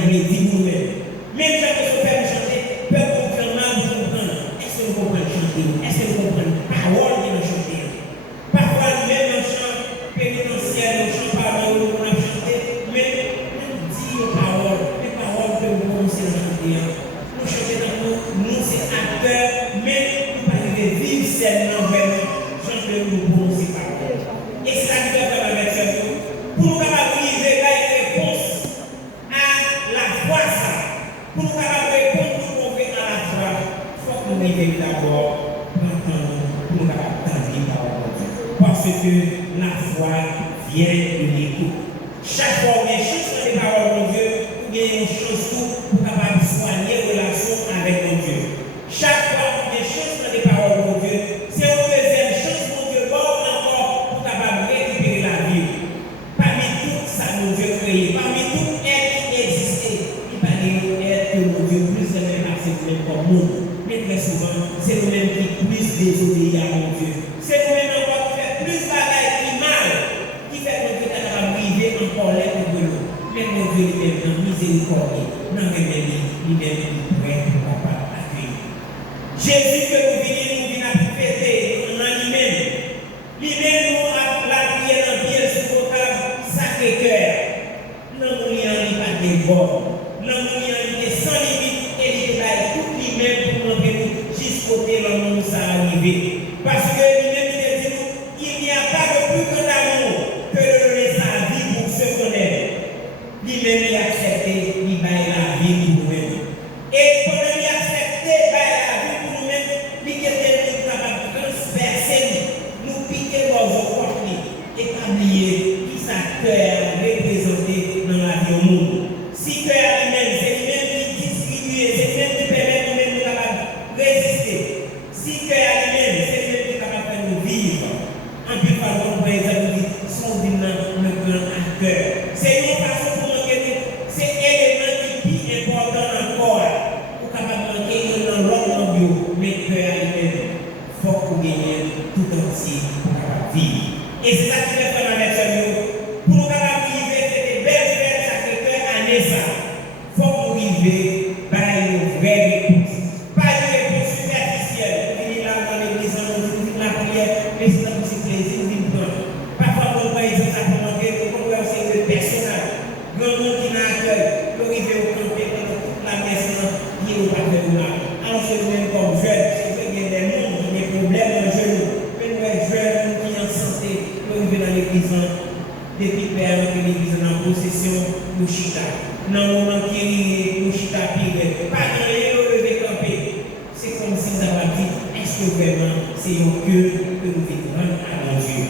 nous voulons dire nous-mêmes. Même quand on fait chanter, peuple comprendre, nous comprendre. Est-ce que nous comprenons chanter? Est-ce que nous comprenons la parole qui nous chanter? Parfois, nous-mêmes, nous chantons pénitentiel, nous chantons parole, nous avons chanté, mais nous disons les paroles que nous commençons à chanter. Nous chantons nous, c'est acteur, mais nous ne pouvons pas vivre seulement vraiment. Chanter nous pour ces paroles. Et c'est ça qui doit faire avec ça. Pour nous capables de vivre la réponse à la foi, ça. Pour nous capables de répondre pour nous à la foi, il faut que nous vivions d'abord pour nous capables d'entendre la parole de Dieu. Parce que la foi vient de l'écoute. Chaque fois, il y a une chance dans les paroles de Dieu, il y a une chance pour capable de soigner la relation avec mon Dieu. Chaque fois, il y a une chance dans les paroles de Dieu. C'est une deuxième chance, mon Dieu, bon encore pour capable de récupérer la vie. Parmi tout ça, mon Dieu créé, parmi tout être qui existait, il parlait d'être que mon Dieu plus aimé accepté comme nous. Mais très souvent, c'est nous-mêmes qui plus désobéir à mon Dieu. C'est nous-mêmes encore qui fait plus bagaille qui mal, qui fait que notre Dieu va briser encore les de l'eau. Mais mon Dieu est dans miséricorde, dans le lui-même prêt pour capable d'accueillir. Jésus que nous venons à fêter en lui-même. Lui-même nous a la prière dans pied sur vos tables, Sacré-Cœur. L'amour n'y a pas de bord. L'amour n'y a sans limite et il est tout lui-même pour montrer nous jusqu'au côté l'amour ça arrivé. Parce que lui-même il a dit nous, il n'y a pas de plus grand amour que de donner sa vie pour ceux qu'on aime. Lui-même il a accepté, il baille la vie pour nous-mêmes. Et pendant qu'il a accepté, baille la vie pour nous-mêmes, il était capable de transpercer nous piquer dans vos portes et oublier qui sa cœur représenté dans la vie au monde. Si cœur lui-même, c'est lui-même qui distribue, c'est lui-même qui permet nous-mêmes de capables de résister. Si cœur lui-même, c'est lui-même qui est capable de faire nous vivre. En plus, par exemple, nous dit, son divin le grand acteur. C'est une façon pour manquer nous, c'est l'élément qui est plus important encore. Pour capable de manquer dans l'autre monde, mais cœur lui-même, il faut qu'on gagne tout entier pour capable de vivre. Et c'est ça qui fait faire avec ça. Pour nous capables de vivre, c'est des belles fêtes Sacré-Cœur à Nessa. Il faut qu'on vive par une vraie réponse. Pas une réponse superficielle. Vous venez là dans l'église, vous venez la prière, mais c'est un petit plaisir, vous venez prendre. Parfois, on va dire ça pour manquer, on va aussi le personnage. Grand monde qui n'a accueil, qui arrive au campé pendant toute la messe, qui est au parfait de là. Alors, c'est même comme jeune, c'est qu'il y a des mondes, des problèmes en genou. Mais nous, jeunes, qui en santé, nous venons dans l'église, depuis père, que l'église est en possession de Chita. Dans le moment qui est le Chita pire, pas de rien au lever campé. C'est comme si ça va dire, est-ce que vraiment c'est au cœur que nous devons rendre à mon Dieu?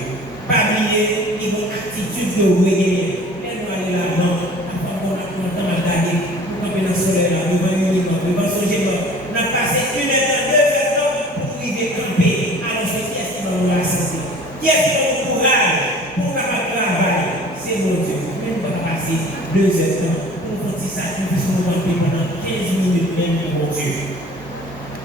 Pas oublier, ils ont attitude de regagner. Mais nous allons là-dedans, après qu'on a content à regarder, nous camper dans le soleil là, devant une devant son gément. On a passé 1 heure, 2 heures pour arriver camper. Alors c'est qui est-ce qui va nous assister? Qui est-ce qui va nous courage pour capable de travailler? C'est mon Dieu. Même quand on a passé 2 heures pour qu'on dise ça, nous puissions nous camper pendant 15 minutes même pour mon Dieu.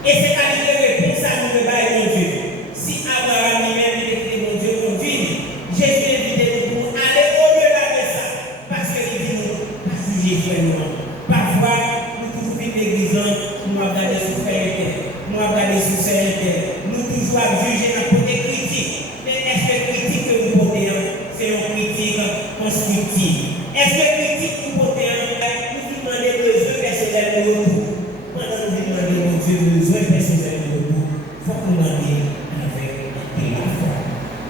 Et c'est pas une réponse à nous de bailler mon Dieu. Si Abraham lui-même était mon Dieu conduit, Jésus invite nous pour aller au-delà de ça. Parce qu'il dit nous, pas juger frère. Parfois, nous toujours vivons l'église, nous avons regardé sur frère, nous avons regardé sur sœur, nous toujours juger dans le côté critique. Mais est-ce que critique que nous portons, c'est une critique constructive? Est-ce que critique que nous portons, nous demandons besoin personnel de retour? Pendant que nous demandons mon Dieu besoin personnel de retour, il faut qu'on demande avec la foi.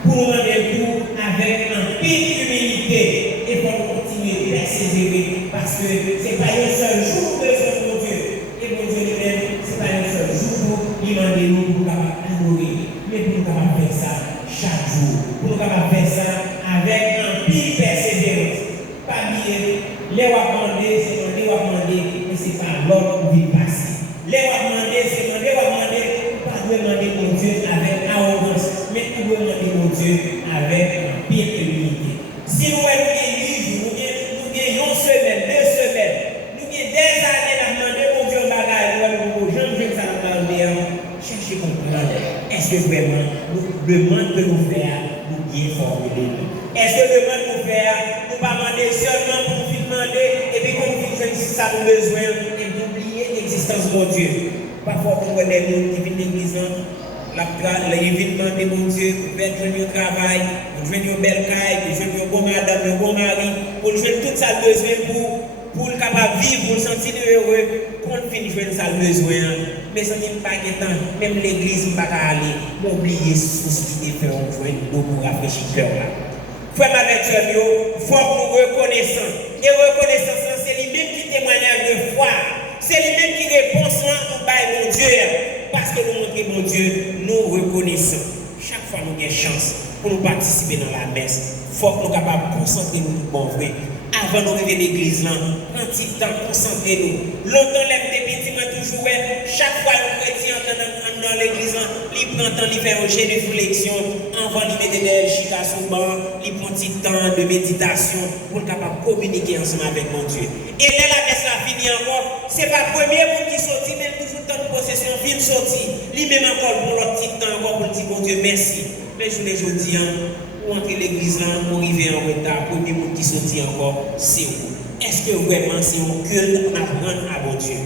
Pour demander tout avec un pied d'humilité et pour continuer de persévérer parce que ce n'est pas un seul jour de ce mon Dieu. Et mon Dieu lui-même, ce n'est pas un seul jour pour demander nous pour adorer, mais pour nous faire ça chaque jour. Pour nous faire ça avec un pied persévérance. Pas bien, les wap demander, c'est demander, wap demander, mais ce n'est pas l'autre qui passe. Les wap demander, c'est demander, wap demander, pas demander mon Dieu avec arrogance, mais nous demander mon Dieu avec un pied d'humilité. Si nous avons une livre, nous avons une semaine, 2 semaines, nous avons des années à demander mon Dieu bagaille, nous avons jamais ça demander, chercher comprendre. Est-ce que vraiment nous demandons que nous faisons, nous bien formuler? Est-ce que demande nous faire, nous pas demander seulement pour nous demander, et puis comme nous faisons ça nous besoin, et d'oublier l'existence de mon Dieu. Parfois, on voit des gens qui viennent de l'église, l'événement de mon Dieu, pour faire un travail, pour jouer une belle caille, pour jouer un bon madame, un bon mari, pour jouer tout ça besoin pour le capable vivre, pour le sentir heureux, pour le finir jouer ça besoin. Mais ça n'est pas temps, même l'église ne va pas aller, m'oublier ce qui est fait, on jouer beaucoup rafraîchir cœur là. Frère avec il faut que nous reconnaissons. Et reconnaissance, c'est lui-même qui témoignage de foi. C'est lui-même qui répond en bas mon Dieu. Parce que nous montrons mon Dieu, nous reconnaissons. Chaque fois nous avons chance pour nous participer dans la messe. Il faut que nous soyons capables de concentrer nous bon vrai. Avant de arriver à l'église, un petit temps, concentrez-nous. Longtemps, les petits, toujours, chaque fois que nous chrétiens dans l'église, ils prennent le temps de faire un jet de réflexion, avant de mettre des chicas sur le banc, ils prennent un petit temps de méditation pour être capable de communiquer ensemble avec mon Dieu. Et là, la messe a fini encore, ce n'est pas le premier monde qui sortit, mais toujours le temps de possession vient sortir. Lui-même encore pour l'autre petit temps, encore pour le dire, mon Dieu, merci. Mais je le dis, pour entrer l'église, pour arriver en retard, pour le premier monde qui sortit encore, c'est vous. Est-ce que vraiment c'est un culte à rendre à mon Dieu?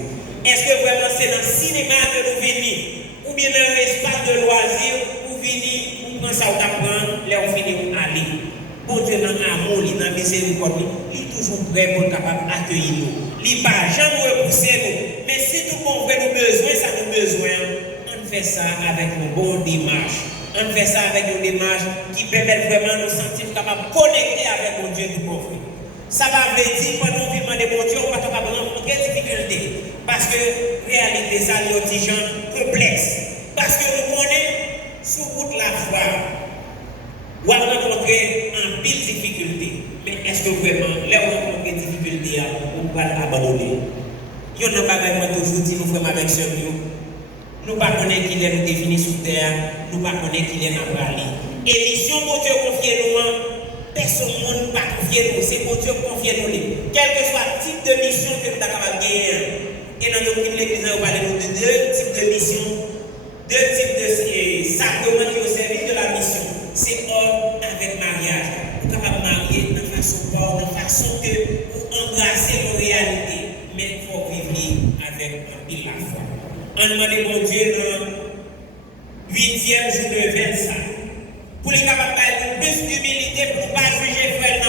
Est-ce que vraiment c'est dans le cinéma que nous venons? Ou bien dans l'espace de loisirs, ou venir, ou prendre ça ou t'apprendre, là on finit aller. Bon Dieu dans l'amour, dans la miséricorde, il est toujours prêt pour être capable d'accueillir nous. Il ne va jamais repousser nous. Mais si tout le monde veut nous besoin, ça nous besoin, on fait ça avec une bonne démarche. On fait ça avec une démarche qui permet vraiment de nous sentir capables de connecter avec mon Dieu du bon frère. Ça va veut dire pendant qu'on demande mon Dieu, on va capable de rencontrer des difficultés. Parce que réalité, ça est des gens complexes. Parce que nous connaissons sous route la foi. On va rencontrer en pile difficulté. Mais est-ce que vraiment, là où on rencontre des difficultés, on va l'abandonner? Il y en a pas vraiment toujours dit, nous frères avec ce nous. Nous ne connaissons pas qui est nous défini sur terre, nous ne connaissons pas qui est nous parler. Et mission pour Dieu confier nous, personne ne peut pas confier nous, c'est pour Dieu confier nous. Quel que soit le type de mission que nous avons capable de gagner. Et dans notre église, nous parlons de deux types de missions, deux types de sacrements qui au service de la mission. C'est homme avec mariage. Nous sommes capables de marier de façon forte, de façon que pour embrasser nos réalités, mais il faut vivre avec un pile la foi. On demande mon Dieu dans le 8e jour de 25. Pour les capables de plus d'humilité, pour ne pas juger frère,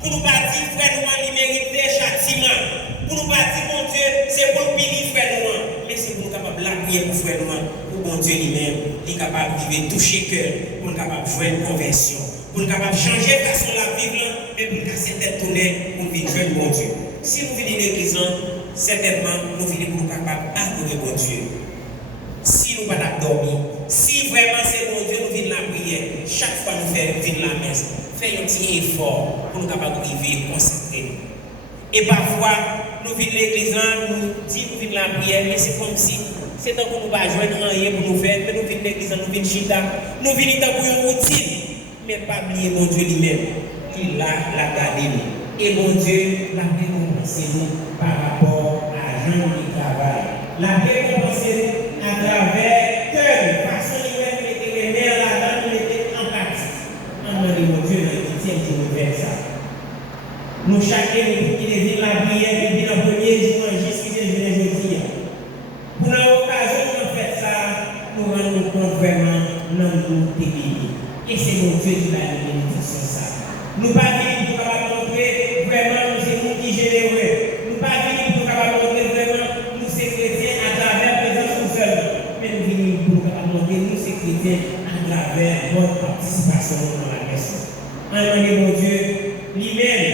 pour ne pas dire frère noir, il mérite des châtiments. Pour ne pas dire mon Dieu, c'est pour le pilier frère noir. Mais c'est pour nous capables de prier pour frère noir, pour mon Dieu lui-même, il est capable de vivre toucher cœur, pour nous capable de jouer une conversion, pour nous capable de changer de façon la vivre, mais pour nous casser tête tournée, pour vivre jouer mon Dieu. Si nous venons l'église, certainement, nous venons pour nous capables d'adorer mon Dieu. Si nous ne pas dormir, si vraiment c'est mon Dieu, nous venons la prière, chaque fois nous faisons la messe, faisons un petit effort pour nous capables de vivre, concentrer. Et parfois, nous venons l'église, nous disons nous venons la prière, mais c'est comme si c'est tant que nous ne pas joindre rien pour nous faire, mais nous venons l'église, nous venons chita, nous venons pour une routine, mais pas oublier mon Dieu lui-même, qui l'a gardé nous. Et mon Dieu l'a récompensé nous par rapport à Jean qui travaille. L'a récompensé à travers cœur, façon de mettre les mères là-dedans, nous mettons en pratique. En nom de mon Dieu, dans le 10e jour de faire ça. Nous chacun, nous qui devons la prière, depuis le premier jour, jusqu'à jeudi. Pour l'occasion de faire ça, nous rendons compte vraiment dans nos pays. Et c'est mon Dieu qui l'a donné sur ça. Nous pas venir pour montrer vraiment nous c'est nous qui généreux. Nous pas venir pour montrer vraiment nous c'est chrétiens à travers présence nous seuls. Mais nous venons pour montrer nous c'est chrétiens à travers votre participation dans la messe. En nom de mon Dieu, lui-même,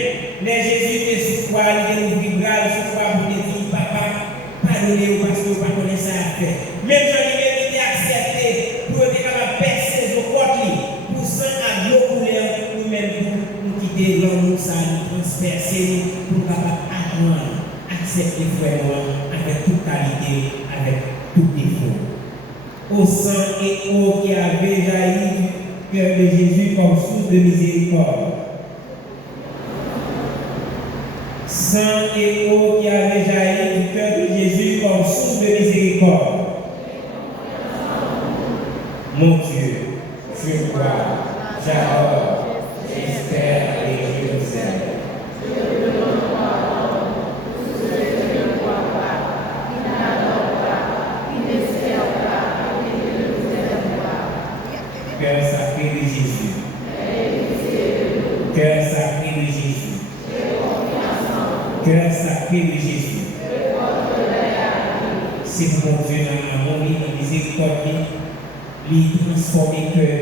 les Jésus qui est sur quoi, il nous vibrera sur quoi pour dire papa, pardonnez-vous parce que vous ne connaissez ça à faire. Même quand il est accepté pour être capable de percer vos côtés, pour sang à l'eau couleur, nous-mêmes nous quitter l'homme, ça nous transpercer, pour capable apprendre, accepter vraiment avec toute qualité, avec tout défaut. Au sang et eau qui avait jailli du cœur de Jésus comme source de miséricorde. Sang et eau qui avait jailli du cœur de Jésus comme source de miséricorde. Mon Dieu, je crois, j'adore, j'espère. Cœur sacré de Jésus. Cœur sacré de Jésus. C'est pour Dieu dans l'amour, dans la miséricorde, il transforme le cœur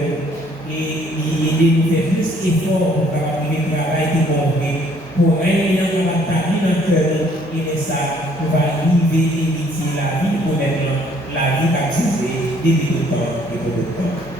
et il aide nous faire plus d'efforts pour travailler le travail qui est bon pour régner dans la table dans le cœur et ça on va arriver à éviter la vie pour maintenant, la vie qui a duré depuis le temps et pour le temps.